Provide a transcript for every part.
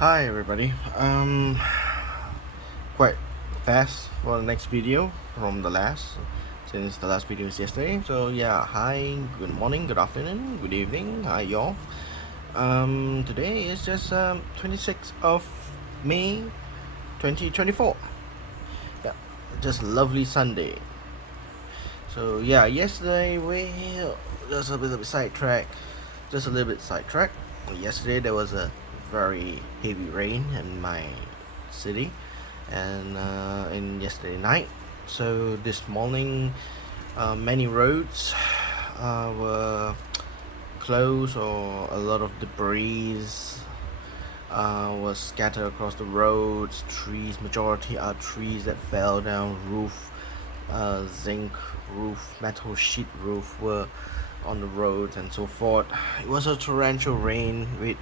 Hi everybody. Quite fast for the next video from the last, since the last video is yesterday. So yeah, hi, good morning, good afternoon, good evening, hi y'all. Today is just 26th of May 2024. Yeah, just a lovely Sunday. So yeah, yesterday we just a little bit sidetracked. Yesterday there was a very heavy rain in my city, and in yesterday night. So this morning, many roads were closed, or a lot of debris was scattered across the roads. Trees, majority are trees that fell down. Zinc roof, metal sheet roof were on the roads and so forth. It was a torrential rain with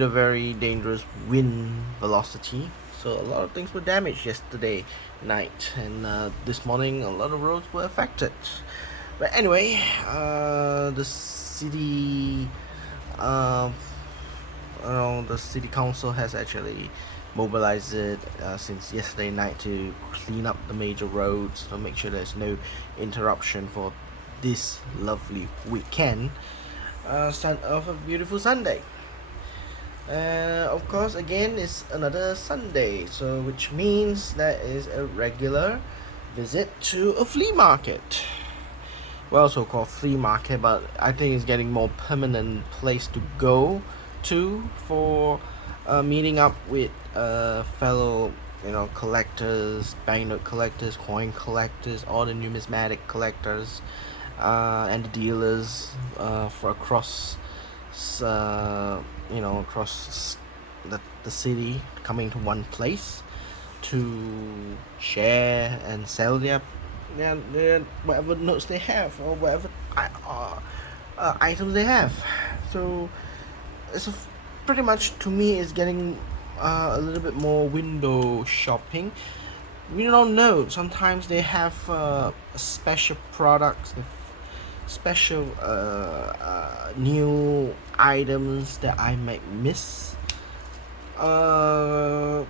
a very dangerous wind velocity. So a lot of things were damaged yesterday night, and this morning a lot of roads were affected. But anyway, the city, uh, the city council has actually mobilized it since yesterday night to clean up the major roads to make sure there's no interruption for this lovely weekend, of a beautiful Sunday. Of course, again, it's another Sunday, so which means that is a regular visit to a flea market. Well, so-called flea market, but I think it's getting more permanent place to go to for meeting up with fellow, collectors, banknote collectors, coin collectors, all the numismatic collectors, and the dealers for across the city, coming to one place to share and sell their whatever notes they have, or whatever items they have. So it's pretty much, to me, is getting a little bit more window shopping. We don't know, sometimes they have special products, special new items that I might miss to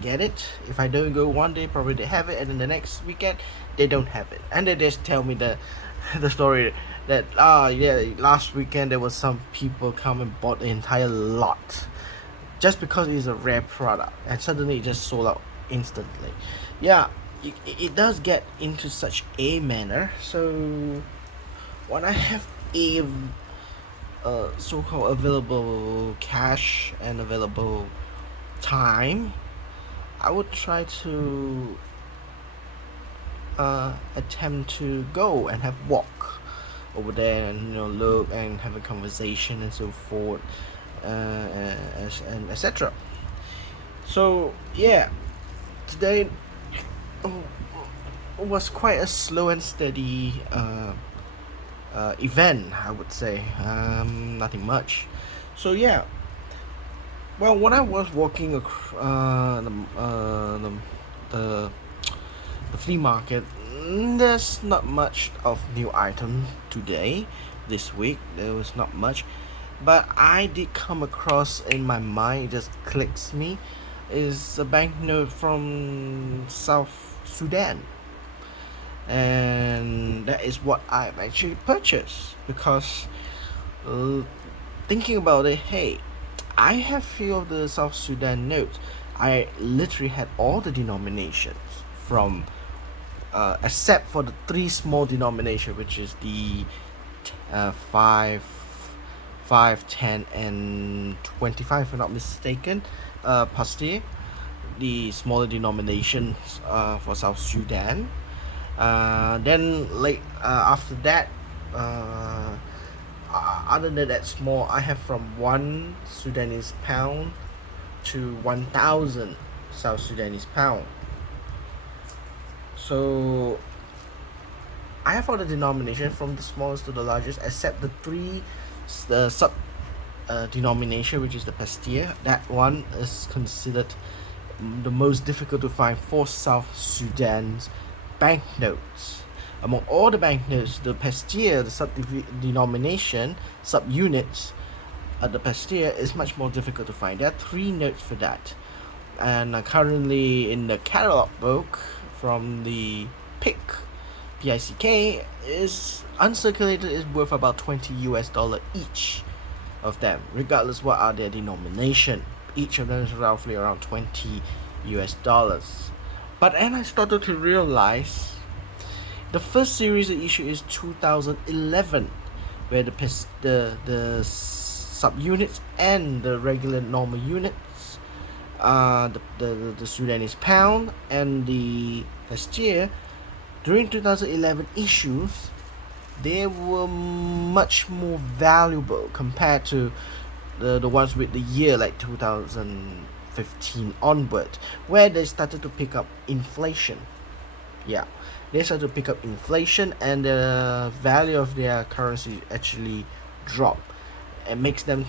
get it. If I don't go one day, probably they have it, and then the next weekend they don't have it, and they just tell me the story that yeah, last weekend there was some people come and bought the entire lot just because it's a rare product, and suddenly it just sold out instantly. Yeah, it does get into such a manner. So when I have a so-called available cash and available time, I would try to attempt to go and have walk over there, and look and have a conversation and so forth, and etc. So yeah, today was quite a slow and steady event, I would say. Nothing much. So yeah, well, when I was walking the flea market, there's not much of new item today. This week there was not much, but I did come across, in my mind, it just clicks me, is a banknote from South Sudan, and that is what I've actually purchased because, uh, thinking about it, hey, I have few of the South Sudan notes. I literally had all the denominations from, except for the three small denomination, which is the 5, 10, and 25, if I'm not mistaken. Pastir, the smaller denominations for South Sudan. Then after that, other than that small, I have from 1 Sudanese pound to 1,000 South Sudanese pound. So I have all the denomination from the smallest to the largest, except the three sub denomination, which is the pastia. That one is considered the most difficult to find for South Sudan's banknotes. Among all the banknotes, the pastia, the sub-denomination, sub-units, the Pasteur is much more difficult to find. There are 3 notes for that, and currently in the catalog book from the PICK is uncirculated is worth about $20 each of them, regardless what are their denomination. Each of them is roughly around $20. But then I started to realize the first series of issue is 2011, where the subunits and the regular normal units, the Sudanese pound and the Pasteur, during 2011 issues, they were much more valuable compared to the ones with the year like 2015 onward, where they started to pick up inflation. Yeah, they started to pick up inflation, and the value of their currency actually dropped. It makes them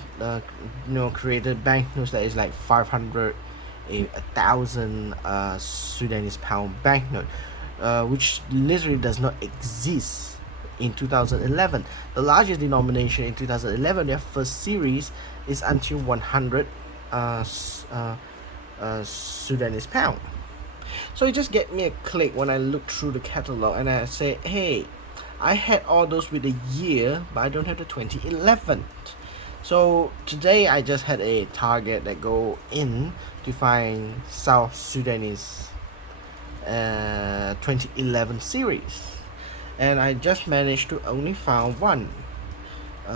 created banknotes that is like 500, 1,000 Sudanese pound banknote, which literally does not exist in 2011. The largest denomination in 2011, their first series, is until 100 Sudanese pound. So it just gave me a click when I looked through the catalog, and I say, hey, I had all those with the year, but I don't have the 2011. So today I just had a target that go in to find South Sudanese 2011 series, and I just managed to only found one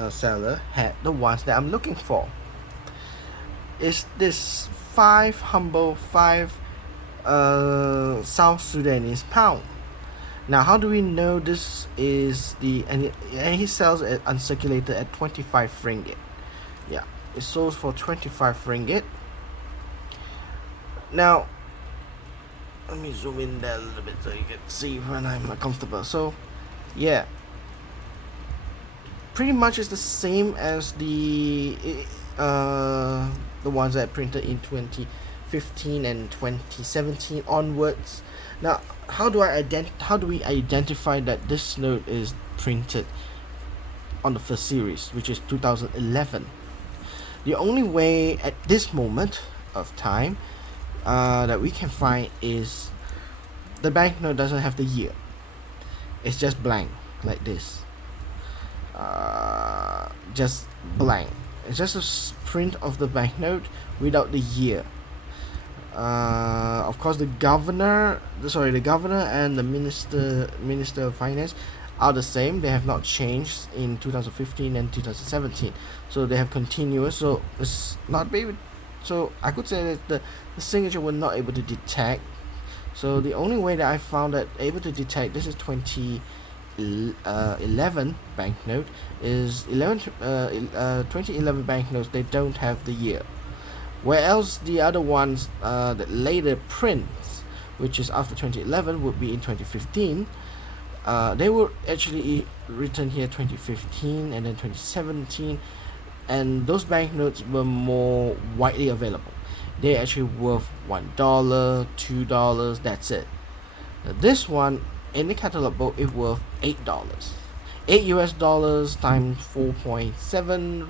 seller had the ones that I'm looking for. Is this 5 South Sudanese pound. Now, how do we know this is the and he sells it uncirculated at 25 ringgit. Yeah, it sold for 25 ringgit. Now, let me zoom in there a little bit so you can see when I'm comfortable. So, yeah, pretty much it's the same as the ones that I printed in 2015 and 2017 onwards. Now, how do we identify that this note is printed on the first series, which is 2011? The only way at this moment of time that we can find is the banknote doesn't have the year. It's just blank like this. Just blank. It's just a print of the banknote without the year. Of course, the governor and the minister of finance are the same. They have not changed in 2015 and 2017, so they have continuous. So it's not able. So I could say that the signature were not able to detect. So the only way that I found that able to detect this is 2011 banknote is 2011 banknotes. They don't have the year. Where else the other ones that later prints, which is after 2011, would be in 2015. They were actually written here 2015 and then 2017, and those banknotes were more widely available. They actually worth $1, $2. That's it. Now, this one in the catalog book is worth $8. $8 times 4.7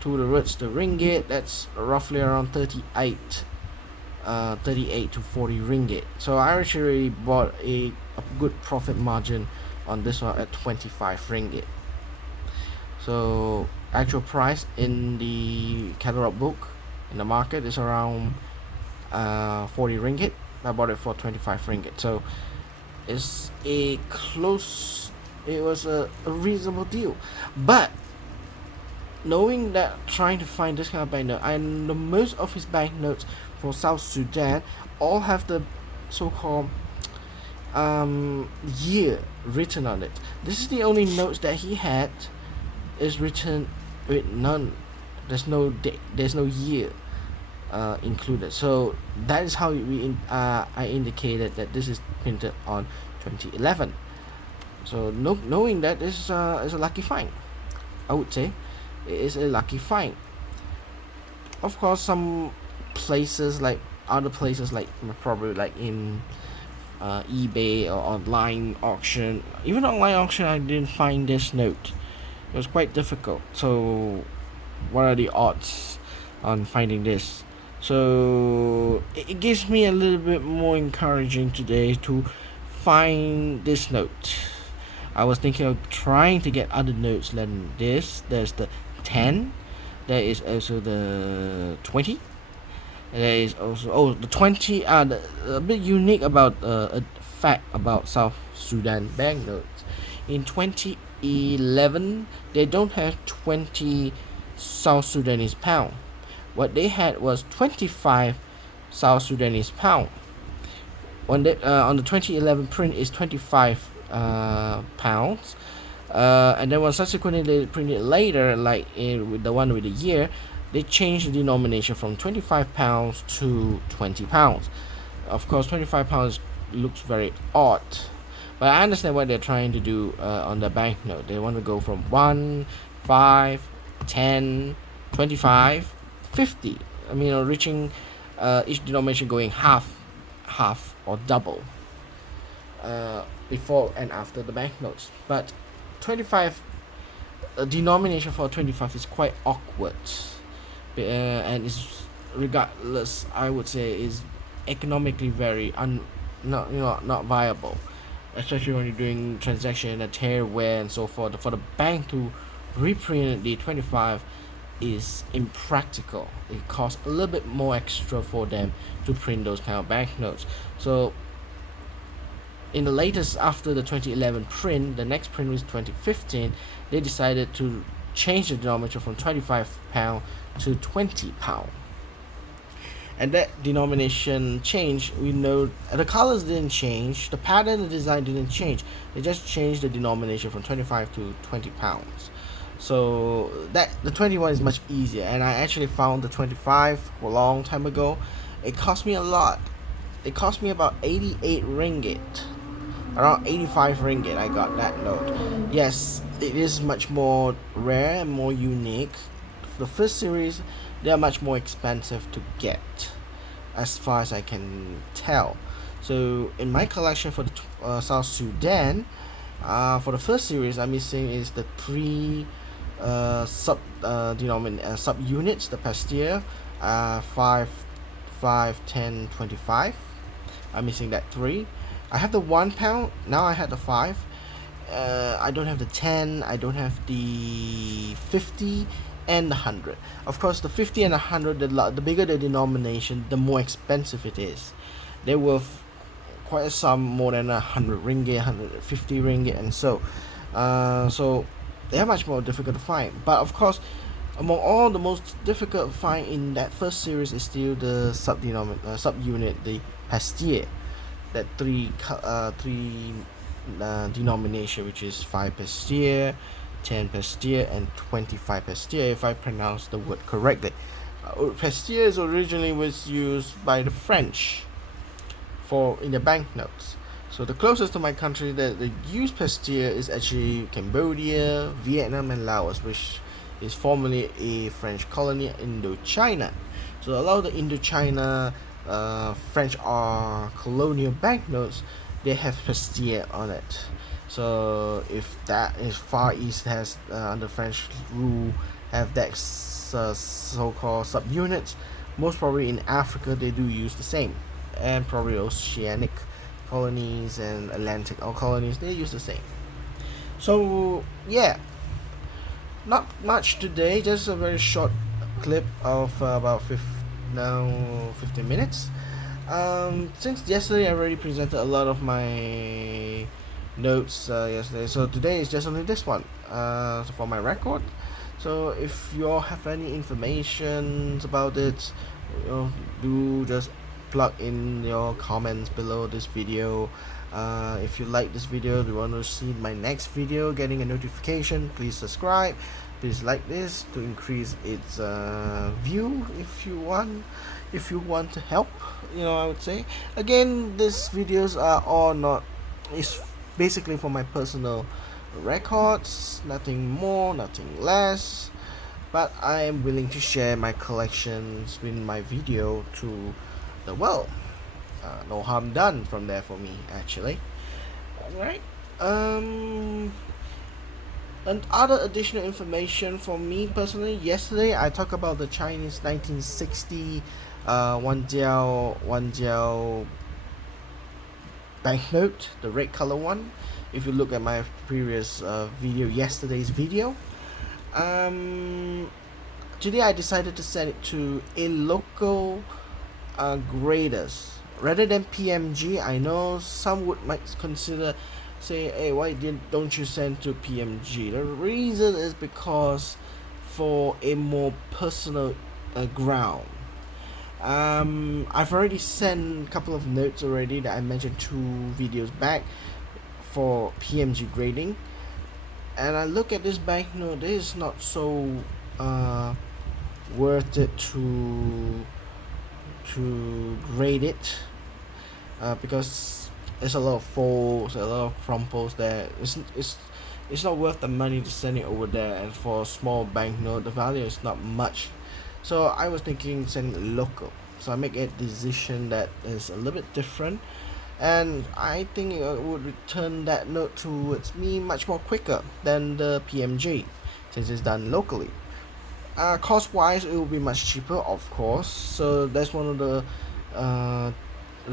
to the roots the ringgit, that's roughly around 38 to 40 ringgit. So I actually bought a good profit margin on this one at 25 ringgit. So actual price in the catalog book in the market is around 40 ringgit. I bought it for 25 ringgit. So it's it was a reasonable deal. But knowing that, trying to find this kind of banknote, and most of his banknotes for South Sudan all have the so-called year written on it. This is the only notes that he had is written with none. There's no date. There's no year included. So that is how I indicated that this is printed on 2011. So knowing that is a lucky find, I would say. It is a lucky find. Of course, some places like other places like probably like in eBay or online auction, even online auction, I didn't find this note. It was quite difficult. So what are the odds on finding this. So it gives me a little bit more encouraging today to find this note. I was thinking of trying to get other notes than this. There's the 10. There is also the 20. There is also the 20. A bit unique about a fact about South Sudan banknotes. In 2011, they don't have 20 South Sudanese pound. What they had was 25 South Sudanese pound. On the 2011 print is 25 pounds, and then when subsequently they printed later, like with the one with the year, they changed the denomination from 25 pounds to 20 pounds. Of course, 25 pounds looks very odd, but I understand what they're trying to do on the banknote. They want to go from 1, 5, 10, 25, 50. I mean, reaching each denomination going half or double before and after the banknotes. But 25 denomination for 25 is quite awkward, and is, regardless, I would say, is economically very not viable, especially when you're doing transaction at tear wear and so forth. For the bank to reprint the 25 is impractical. It costs a little bit more extra for them to print those kind of banknotes. So in the latest, after the 2011 print, the next print was 2015, they decided to change the denominator from 25 pound to 20 pound. And that denomination change, we know the colors didn't change, the pattern, the design didn't change. They just changed the denomination from 25 to 20 pounds. So that the 21 is much easier, and I actually found the 25 a long time ago. It cost me a lot. It cost me about 88 ringgit, around 85 ringgit. I got that note. Yes, it is much more rare and more unique. The first series, they are much more expensive to get, as far as I can tell. So in my collection for the South Sudan, for the first series, I'm missing is the 3 sub units, the Pasteur, 5, 5, 10, 25. I'm missing that 3. I have the 1 pound. Now I have the 5. I don't have the 10. I don't have the 50 and the 100. Of course, the 50 and the 100, the bigger the denomination, the more expensive it is. They're worth quite a sum, more than 100 ringgit, 150 ringgit, and so they are much more difficult to find. But of course, among all, the most difficult to find in that first series is still the subunit, the Pasteur, that three denomination, which is 5 Pasteur, 10 Pasteur, and 25 Pasteur, if I pronounce the word correctly. Pasteur is originally was used by the French in the banknotes. So the closest to my country that they use Pasteur is actually Cambodia, Vietnam, and Laos, which is formerly a French colony, Indochina. So a lot of the Indochina French colonial banknotes, they have Pasteur on it. So if that is Far East has under French rule have that so-called subunits, most probably in Africa they do use the same, and probably Oceanic colonies and Atlantic colonies, they use the same. So yeah, not much today, just a very short clip of about 15 minutes. Since yesterday I already presented a lot of my notes yesterday, so today is just only this one for my record. So if you all have any information about it, do just plug in your comments below this video. If you like this video, if you want to see my next video getting a notification, please subscribe, please like this to increase its view if you want to help, I would say. Again, these videos are all not, it's basically for my personal records, nothing more, nothing less, but I am willing to share my collections in my video to the world. No harm done from there for me, actually. Alright, And other additional information for me personally, yesterday I talked about the Chinese 1960 one jiao banknote, the red color one. If you look at my previous yesterday's video, um, today I decided to send it to a local graders rather than PMG. I know some might consider say, hey, why don't you send to PMG? The reason is because for a more personal ground. I've already sent a couple of notes already that I mentioned 2 videos back for PMG grading, and I look at this banknote. It is not so worth it to grade it because there's a lot of folds, a lot of crumples there. It's not worth the money to send it over there, and for a small banknote the value is not much. So I was thinking send it local, so I make a decision that is a little bit different, and I think it would return that note towards me much more quicker than the PMG, since it's done locally. Cost wise it will be much cheaper, of course, so that's one of the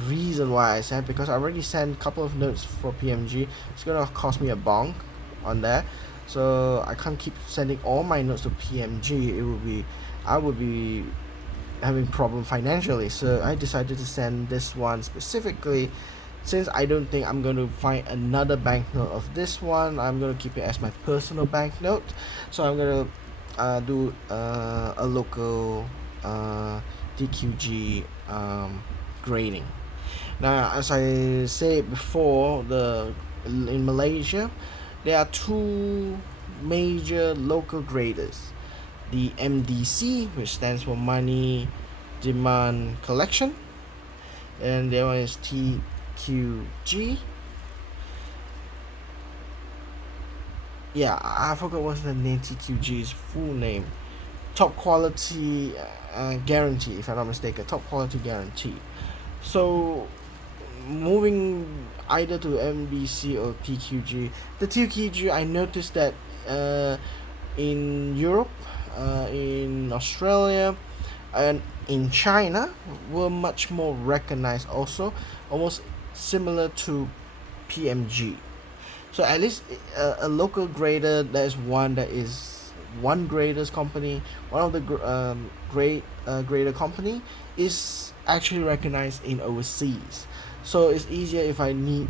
reason why I sent, because I already sent a couple of notes for PMG. It's gonna cost me a bonk on that, so I can't keep sending all my notes to PMG. I would be having problem financially, so I decided to send this one specifically. Since I don't think I'm going to find another banknote of this one, I'm going to keep it as my personal banknote. So I'm going to do a local DQG grading. Now, as I said before, in Malaysia there are 2 major local graders: the MDC, which stands for Money Demand Collection, and the other one is TQG. Yeah, I forgot what's the name. TQG's full name. Top quality guarantee, if I'm not mistaken. Top quality guarantee. So moving either to MDC or TQG. The TQG, I noticed that in Europe, in Australia, and in China were much more recognized, also almost similar to PMG. So at least a local grader, that is one graders company, one of the grader company is actually recognized in overseas. So it's easier if I need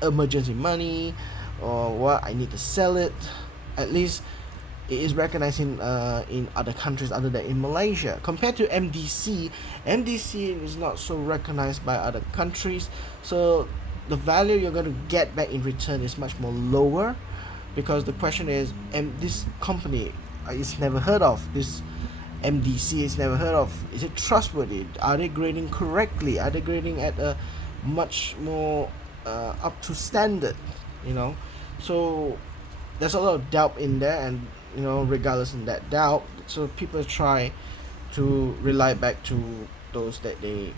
emergency money or what, I need to sell it. At least it is recognized in other countries other than in Malaysia. Compared to MDC, MDC is not so recognized by other countries, so the value you're going to get back in return is much more lower, because the question is, this company is never heard of, this MDC is never heard of, is it trustworthy, are they grading correctly, are they grading at a much more up to standard, so there's a lot of doubt in there, and regardless in that doubt, so people try to rely back to those that they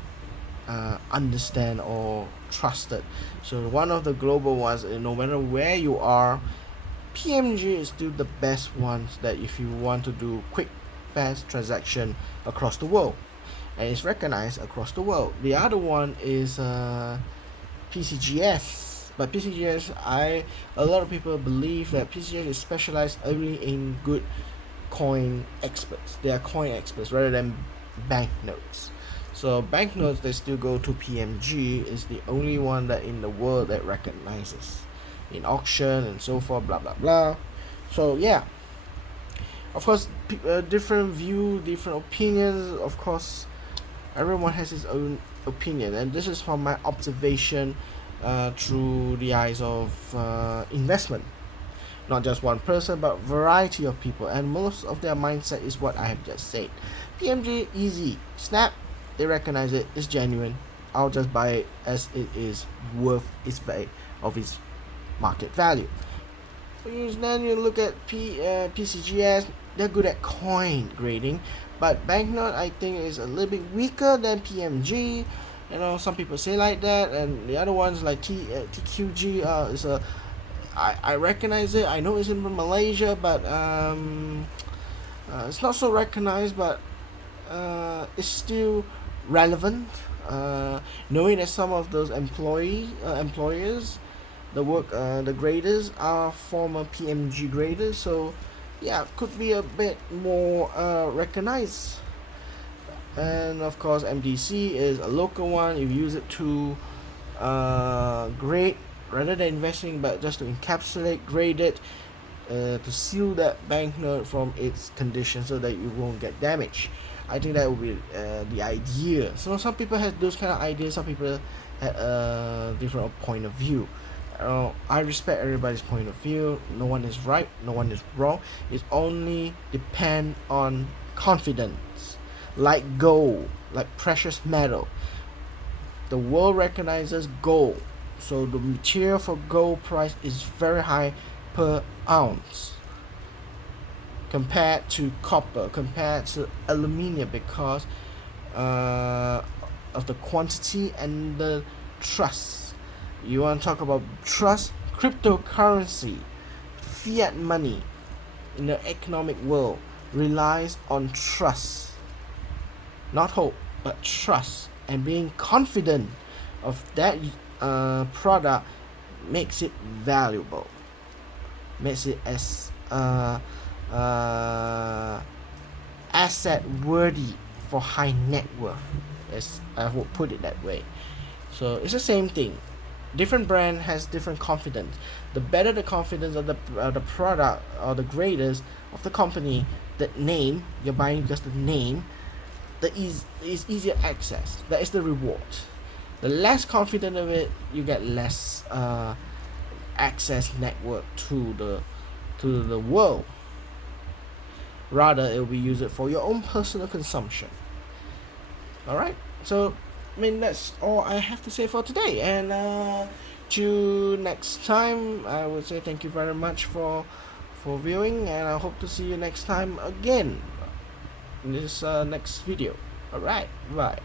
understand or trusted. So one of the global ones, no matter where you are, PMG is still the best ones that if you want to do quick fast transaction across the world, and it's recognized across the world. The other one is PCGS, but PCGS, a lot of people believe that PCGS is specialized only in good coin experts. They are coin experts rather than banknotes. So banknotes, they still go to PMG, is the only one that in the world that recognizes in auction and so forth, blah blah blah. So yeah, of course, different view, different opinions. Of course, everyone has his own opinion, and this is from my observation through the eyes of investment. Not just one person, but variety of people, and most of their mindset is what I have just said. PMG, easy, snap, they recognize it, it's genuine, I'll just buy it as it is worth its value of its market value. Then you look at PCGS, they're good at coin grading, but banknote I think is a little bit weaker than PMG. Some people say like that, and the other ones like TQG is I recognize it. I know it's in Malaysia, but it's not so recognized, but it's still relevant. Knowing that some of those employers, the graders are former PMG graders, so yeah, could be a bit more recognized. And of course, MDC is a local one. You use it to grade rather than investing, but just to encapsulate, grade it, to seal that banknote from its condition so that you won't get damaged. I think that would be the idea. So some people have those kind of ideas. Some people had a different point of view. I respect everybody's point of view. No one is right. No one is wrong. It only depend on confidence. Like gold, like precious metal. The world recognizes gold, so the material for gold price is very high per ounce compared to copper, compared to aluminium, because of the quantity and the trust. You want to talk about trust? Cryptocurrency, fiat money in the economic world relies on trust, not hope, but trust, and being confident of that product makes it valuable, makes it as asset worthy for high net worth, as I would put it that way. So it's the same thing. Different brand has different confidence. The better the confidence of the product or the graders of the company, the name you're buying because the name, the is easier access. That is the reward. The less confident of it, you get less access network to the world. Rather, it will be used for your own personal consumption. All right. So, I mean, that's all I have to say for today. And till next time, I would say thank you very much for viewing, and I hope to see you next time again in this next video. Alright, bye.